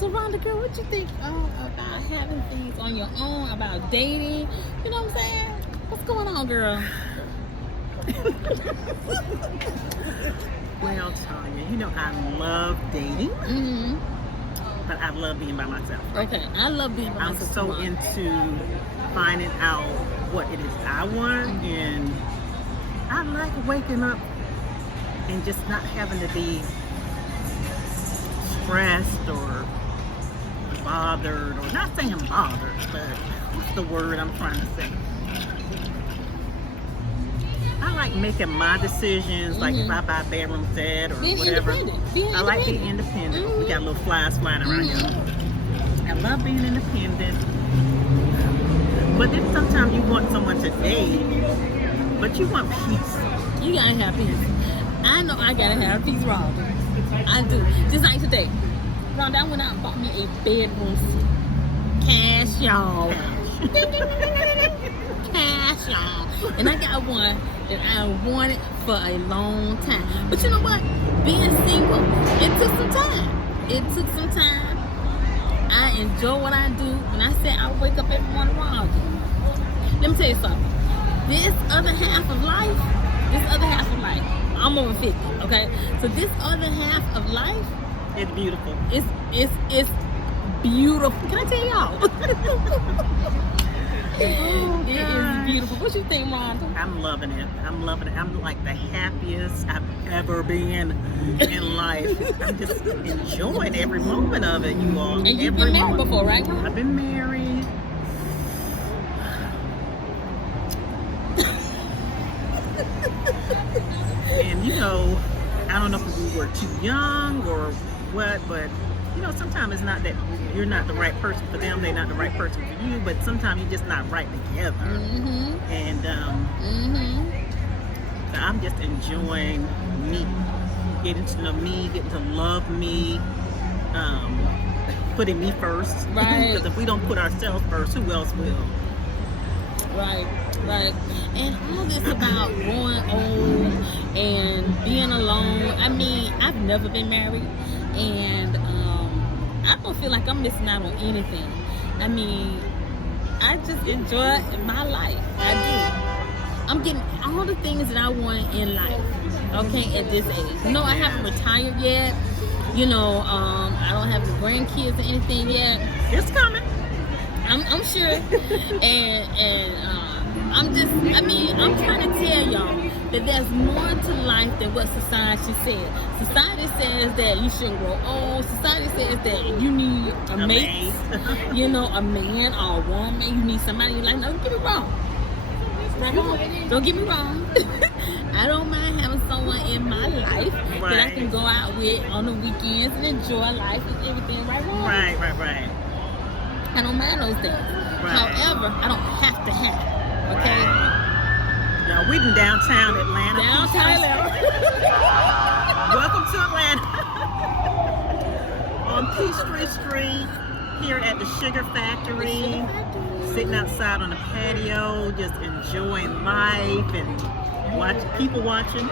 So, Rhonda, girl, what you think about having things on your own, about dating? You know what I'm saying? What's going on, girl? Well, Tanya, you know I love dating, Mm-hmm. but I love being by myself. Okay, I love being by I'm myself. so too, Rhonda. into finding out what it is I want, and I like waking up and just not having to be stressed or bothered, or not saying bothered, but what's the word I'm trying to say? I like making my decisions, like if I buy a bedroom set or Being whatever. independent. Being I like being independent. independent. We got little flies flying around here. I love being independent. But then sometimes you want someone to date, but you want peace. You gotta have peace. I know I gotta have peace, Rhonda. I do. Just like today. Rhonda, I went out and bought me a bedroom set. Cash, y'all. Cash, y'all. And I got one that I wanted for a long time. But you know what? Being single, it took some time. It took some time. I enjoy what I do. When I say I wake up every morning, Rhonda, let me tell you something. This other half of life, I'm over 50, okay? So this other half of life, It's beautiful. it's beautiful. Can I tell y'all? It is beautiful. What you think, Rhonda? I'm loving it. I'm loving it. I'm like the happiest I've ever been in life. I'm just enjoying every moment of it, you all. And you've Every been married moment. before, right? I've been married. And you know, I don't know if we were too young or what, but you know, sometimes it's not that you're not the right person for them, they're not the right person for you, but sometimes you're just not right together. Mm-hmm. And Mm-hmm. so I'm just enjoying me, getting to know me, getting to love me, putting me first. Right. Because if we don't put ourselves first, who else will? Right. And all this about growing old and being alone. I mean, I've never been married, and I don't feel like I'm missing out on anything. I mean, I just enjoy my life. I do. I'm getting all the things that I want in life. Okay, at this age. No, I haven't retired yet. You know, I don't have the grandkids or anything yet. It's coming. I'm sure, and I'm trying to tell y'all that there's more to life than what society says. Society says that you shouldn't grow old. Society says that you need a mate, you know, a man or a woman. You need somebody you like. No, don't get me wrong. Don't get me wrong. I don't mind having someone in my life that I can go out with on the weekends and enjoy life and everything. Right. I don't mind those things. Right. However, I don't have to have it. Okay? Right. Now, we in downtown Atlanta. Downtown Atlanta. Welcome to Atlanta. On Peachtree Street, here at the Sugar Factory. Sitting outside on the patio, just enjoying life and people watching.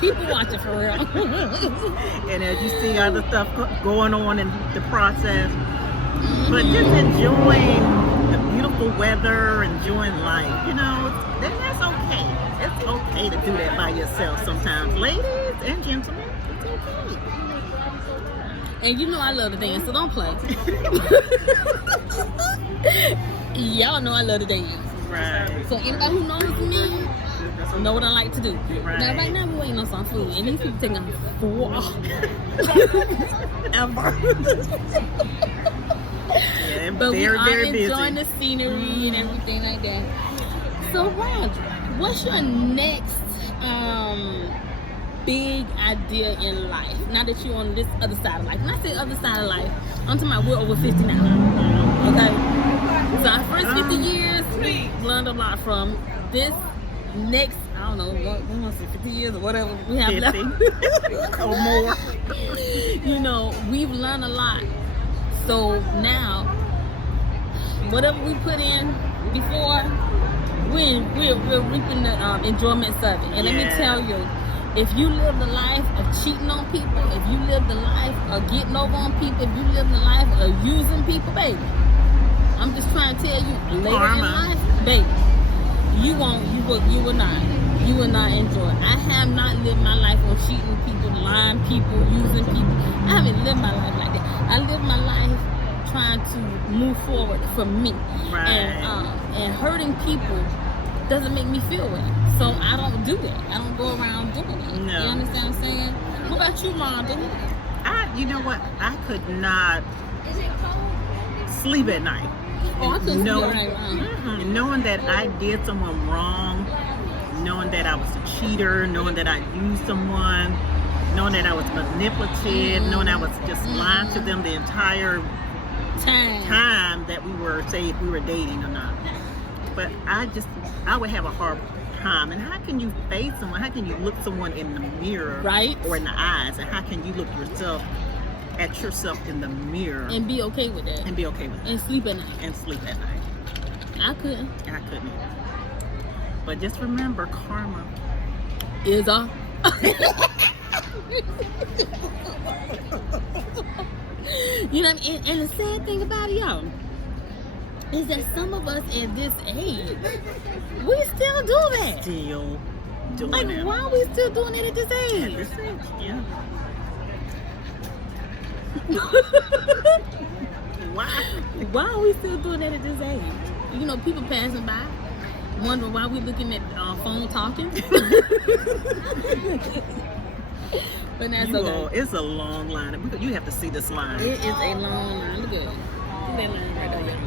People watching for real. And as you see other stuff going on in the process. But just enjoying the beautiful weather, enjoying life, you know, that's okay. It's okay to do that by yourself sometimes. Ladies and gentlemen, it's okay. And you know I love to dance, so don't play. Y'all know I love to dance. Right. So anybody who knows me know what I like to do. Right. Now right now we're waiting on some food, and these people taking ever. Yeah, But we are very enjoying busy. the scenery and everything like that. So Rhonda, what's your next big idea in life? Now that you're on this other side of life. When I say other side of life, I'm talking about we're over 50 now. Okay? So our first 50 years, we learned a lot from this next, I don't know, we want to say 50 years or whatever we have 50 left. or more. You know, we've learned a lot. So now, whatever we put in before, we're reaping the enjoyments of it. And let me tell you, If you live the life of cheating on people, if you live the life of getting over on people, if you live the life of using people, baby, I'm just trying to tell you, later in life, baby, you will not enjoy it. I have not lived my life on cheating people, lying people, using people. I haven't lived my life like that. I live my life trying to move forward for me. Right. And hurting people doesn't make me feel well. So I don't do that. I don't go around doing it. No. You understand what I'm saying? What about you, Rhonda? You know what? I could not sleep at night. Oh, I couldn't sleep at night. Knowing that I did someone wrong, knowing that I was a cheater, knowing that I used someone, knowing that I was manipulative, knowing I was just lying to them the entire time that we were, say, if we were dating or not. But I would have a hard time. And how can you face someone? How can you look someone in the mirror, right, or in the eyes? And how can you look at yourself in the mirror and be okay with that? And be okay with that. And sleep at night. And sleep at night. I couldn't. But just remember, karma is a. You know what I mean? And the sad thing about it, y'all, is that some of us at this age, we still do that. Still doing like, it. Why are we still doing it at this age? At this age, yeah. Why are we still doing that at this age? You know, people passing by, wondering why we looking at our phone talking. But that's okay. It's a long line. You have to see this line. It is a long line. Look at it. Look at that line right there.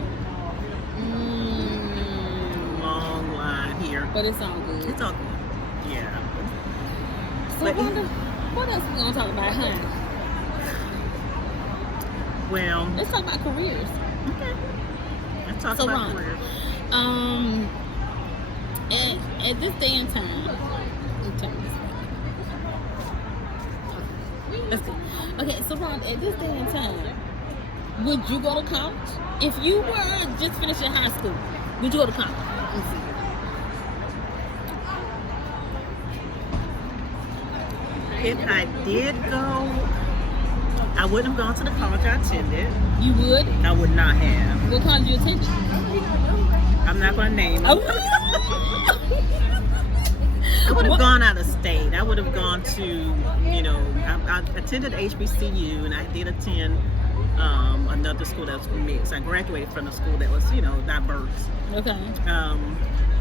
Long line here. But it's all good. It's all good. Yeah. So what else we gonna talk about, huh? Well, let's talk about careers. Okay. Let's talk about careers. At this day and time, let's see. Okay, so Ron, at this day and time, would you go to college? If you were just finishing high school, would you go to college? Let's see. If I did go, I wouldn't have gone to the college I attended. You would? I would not have. What college you attended? I'm not going to name it. I would have gone out of state. I would have gone to, I attended HBCU, and I did attend another school that was mixed. I graduated from a school that was, diverse. Okay.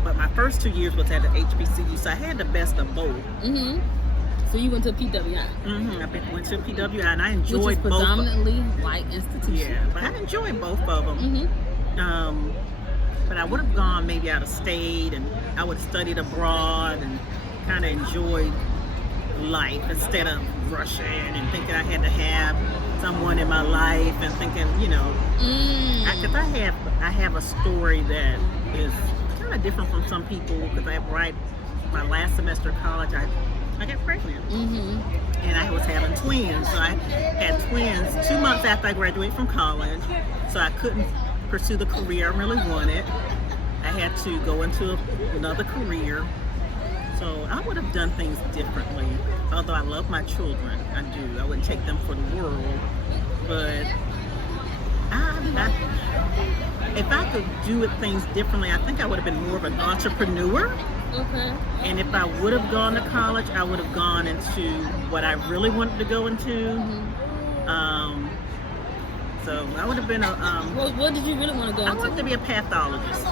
But my first 2 years was at the HBCU, so I had the best of both. Mm-hmm. So you went to PWI? Mm-hmm. I went to PWI, and I enjoyed which is both. Predominantly white institution. Yeah, but I enjoyed both of them. Mm-hmm. But I would have gone maybe out of state, and I would have studied abroad and kind of enjoyed life instead of rushing and thinking I had to have someone in my life and thinking, because I have a story that is kind of different from some people, because my last semester of college, I got pregnant. Mm-hmm. And I was having twins. So I had twins 2 months after I graduated from college. So I couldn't pursue the career I really wanted. I had to go into another career. So I would have done things differently. Although I love my children, I do. I wouldn't take them for the world. But if I could do things differently, I think I would have been more of an entrepreneur. Okay. And if I would have gone to college, I would have gone into what I really wanted to go into. Mm-hmm. So I would have been what did you really want to go into? I wanted to be a pathologist.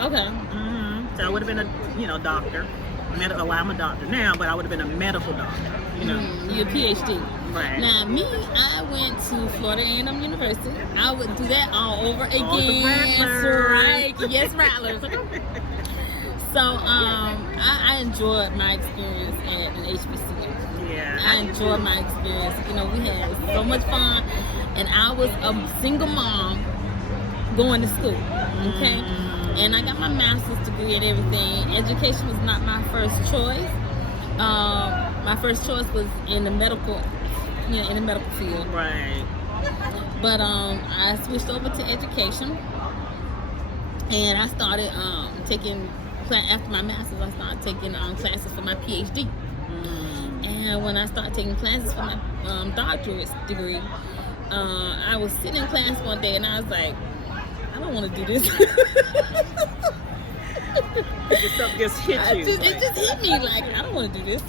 Okay. Mm-hmm. So I would have been a doctor. I'm a doctor now, but I would have been a medical doctor. Your PhD. Right. Now me, I went to Florida A&M University. I would do that all over again. All the Rattlers. Right. Yes, Rattlers. So I enjoyed my experience at an HBCU. Yeah. I enjoyed my experience. We had so much fun, and I was a single mom going to school. Okay. And I got my master's degree and everything. Education was not my first choice. My first choice was in the medical, in the medical field. Right. But I switched over to education, and I started taking. After my master's, I started taking classes for my PhD. And when I started taking classes for my doctorate degree, I was sitting in class one day and I was like, I don't want to do this. Something just hit you. It just hit me like, I don't want to do this.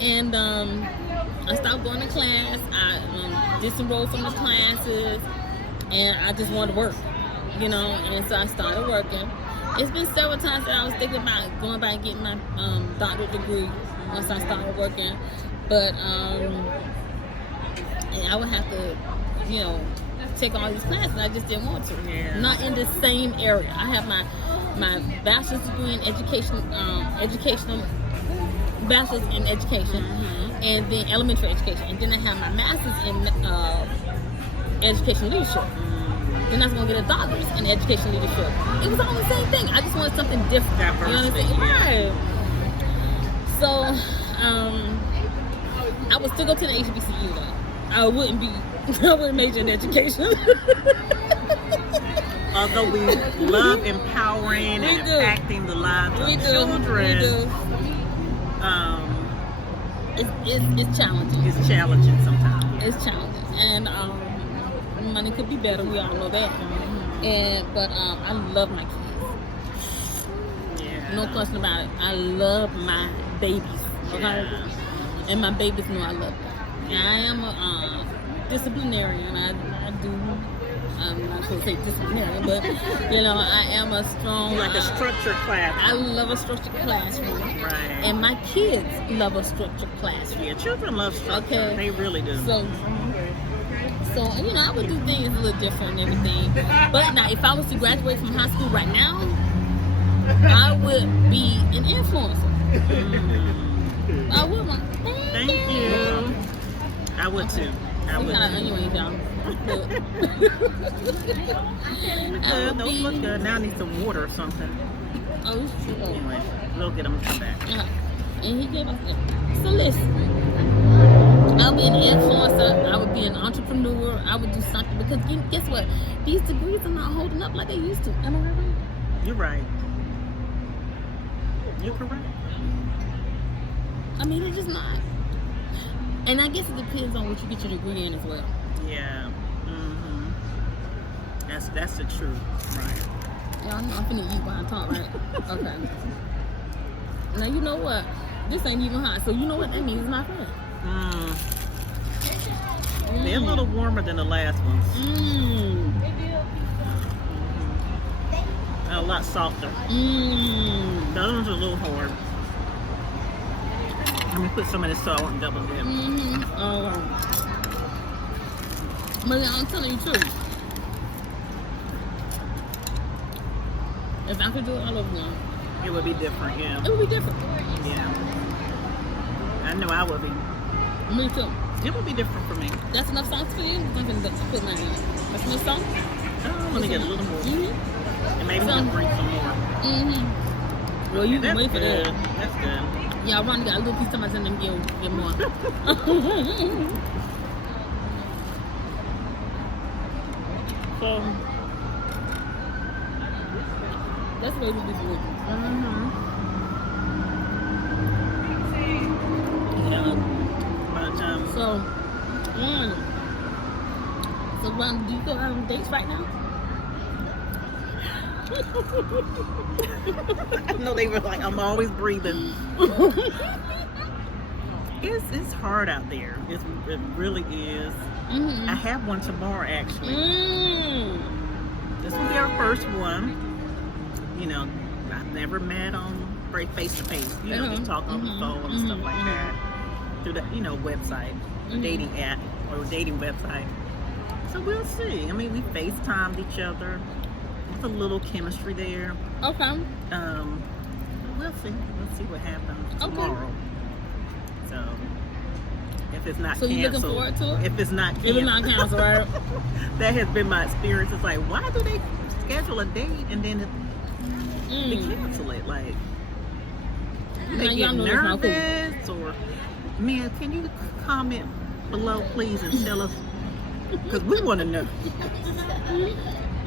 And I stopped going to class. I disenrolled from the classes, and I just wanted to work, you know. And so I started working. It's been several times that I was thinking about going back and getting my doctorate degree once I started working, but and I would have to, you know, take all these classes. I just didn't want to. Yeah. Not in the same area. I have my bachelor's degree in educational bachelor's in education, and then elementary education, and then I have my master's in education leadership. Then I was gonna get a doctorate in education leadership. It was all the same thing. I just wanted something different. Diversity, You know what I'm saying? yeah. Right. So I would still go to the HBCU though. I wouldn't major in education. Although we love empowering and impacting the lives of children, it's challenging. it's challenging sometimes. It's challenging, and money could be better. We all know that. But I love my kids. Yeah. No question about it. I love my babies. Okay, Yeah. and my babies know I love them. And I am a disciplinarian. I do. I'm not supposed to say disciplinarian, but you know, I am a strong. Like a structured class. I love a structured classroom. Right. And my kids love a structured classroom. Yeah, children love structure. Okay. They really do. So, you know, I would do things a little different and everything. But now, if I was to graduate from high school right now, I would be an influencer. I would. Thank you. I would too. I would. Anyway, y'all. Those look good. Now I need some water or something. Oh, it's true. Anyway, we'll get them to come back. And he gave us that. So listen, I would be an influencer. I would be an entrepreneur. I would do something because guess what? These degrees are not holding up like they used to. Am I right? You're right. You're correct. I mean, it's just not. And I guess it depends on what you get your degree in as well. Yeah. That's the truth. Right. Y'all know I'm finna eat while I talk, right? Okay. Now you know what? This ain't even hot, so you know what that means, my friend. They're a little warmer than the last ones. A lot softer. Those ones are a little hard. Let me put some of this salt and double dip. But I'm telling you too. If I could do it all over again, It would be different, yeah. it would be different. Yeah. I know I would be. Me too. It would be different for me. That's enough sauce for you? I'm gonna put mine in. That's enough sauce? Let me get a little more. And maybe we'll bring some more. Well, you can That's wait for good. that. That's good. Yeah, Ron got a little piece of my and then get more. So that's what we do. Yeah. But So Ron, do you go out on dates right now? I know they were like, I'm always breathing. It's hard out there. It really is. I have one tomorrow actually. This will be our first one. You know, I've never met on face to face. You know, just talk on the phone and stuff like that through the website, dating app or dating website. So we'll see. I mean, we FaceTimed each other. There's a little chemistry there. Okay. We'll see. We'll see what happens tomorrow. So if it's not you canceled, looking forward to it? If it's not canceled, If it's not canceled, right? That has been my experience. It's like, why do they schedule a date and then they cancel it? Like, they get nervous or, man, can you comment below, please, and tell us? Because we want to know.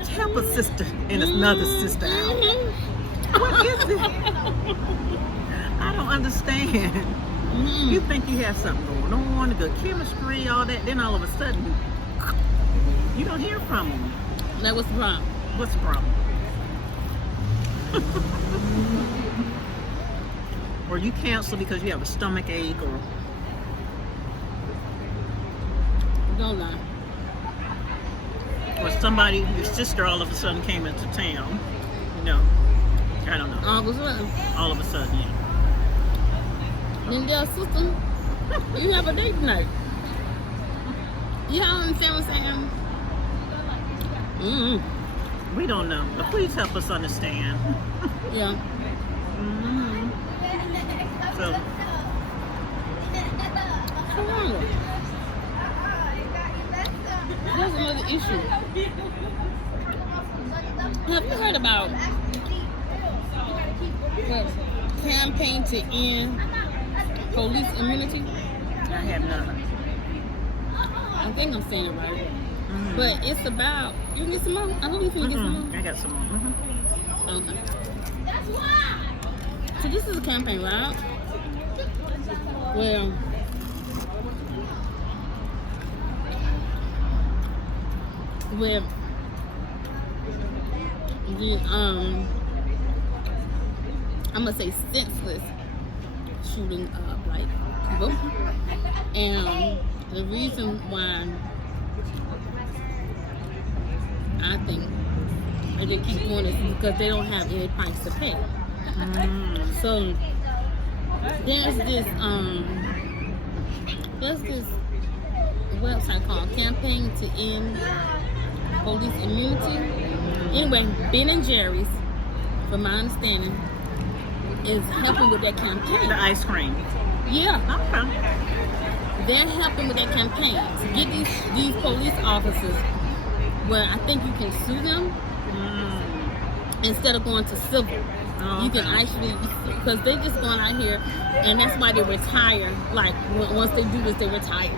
Help a sister and another sister out. What is it? I don't understand. You think you have something going on, good chemistry, all that. Then all of a sudden, you don't hear from them. That was the problem. What's the problem? Or you cancel because you have a stomach ache, or Don't lie. somebody, your sister, all of a sudden came into town. You know, I don't know. All was well. All of a sudden, yeah. Then their sister, you have a date tonight. You all understand what I'm saying? We don't know, but please help us understand. Yeah. So, What's wrong with it? That's another issue. Have you heard about the campaign to end police immunity? I have none. I think I'm saying it right. But it's about, you can get some more? I know you can get some more. I got some more. Okay. So this is a campaign, right? Well, with the I'm gonna say senseless shooting of black people, and the reason why I think they keep doing this is because they don't have any price to pay. So there's this website called Campaign to End Police Immunity. Anyway, Ben and Jerry's, from my understanding, is helping with that campaign. The ice cream. Yeah, Okay. they're helping with that campaign to get these police officers where I think you can sue them instead of going to civil. You can actually, because they just going out here, and that's why they retire. Like once they do this, they retire.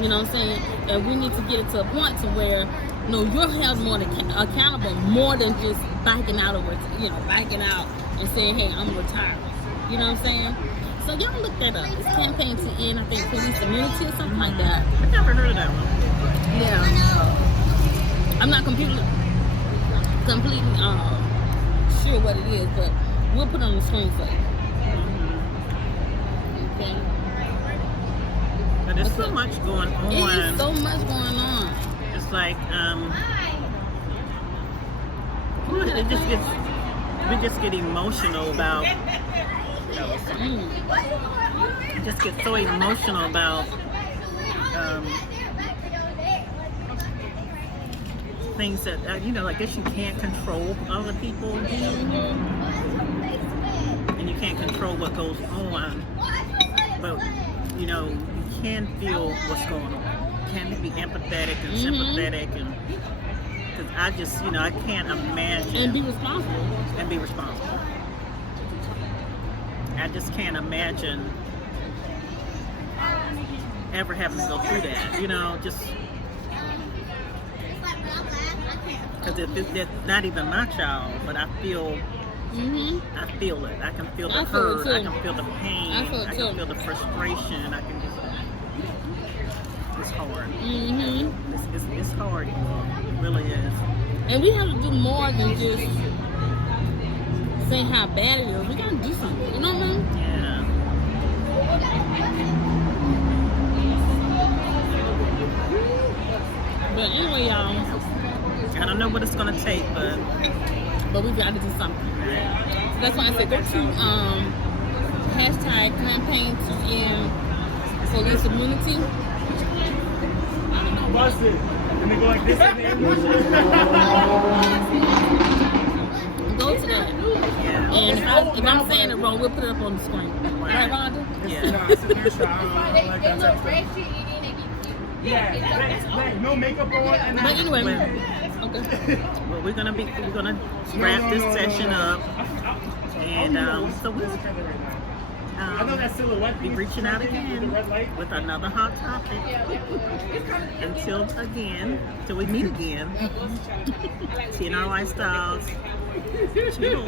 You know what I'm saying? And we need to get it to a point to where, you're held more accountable, more than just backing out backing out and saying, "Hey, I'm retired." You know what I'm saying? So y'all look that up. It's Campaign to End, I think, Police Immunity or something like that. I've never heard of that one. Yeah. I'm not completely sure what it is, but we'll put it on the screen for you. Okay. But there's so much going on. It is so much going on. It's like, we just get emotional about, just get so emotional about things that, I guess you can't control other people, and you can't control what goes on, but, you can feel what's going on. You can be empathetic and sympathetic, and because I just, I can't imagine. And be responsible. And be responsible. I just can't imagine ever having to go through that, just because it's not even my child, but I feel I feel it. I can feel the hurt. I can feel the pain. I can feel the frustration. I can just. It's hard. It's hard. It really is. And we have to do more than just say how bad it is. We gotta do something. You know what I mean? Yeah. But anyway, y'all. I don't know what it's gonna take, but we gotta do something. So that's why I said go to hashtag Campaign to End Police Immunity. Bust it. And they go like this at the end. Go to that. yeah. And if I'm saying it wrong, we'll put it up on the screen. Right, Rhonda? Yeah. Yeah, no makeup on. And But anyway, okay. Well, we're gonna wrap this session up, and so we'll I know that silhouette be reaching out again with another hot topic. Until we meet again. TNR Lifestyles. Toodles.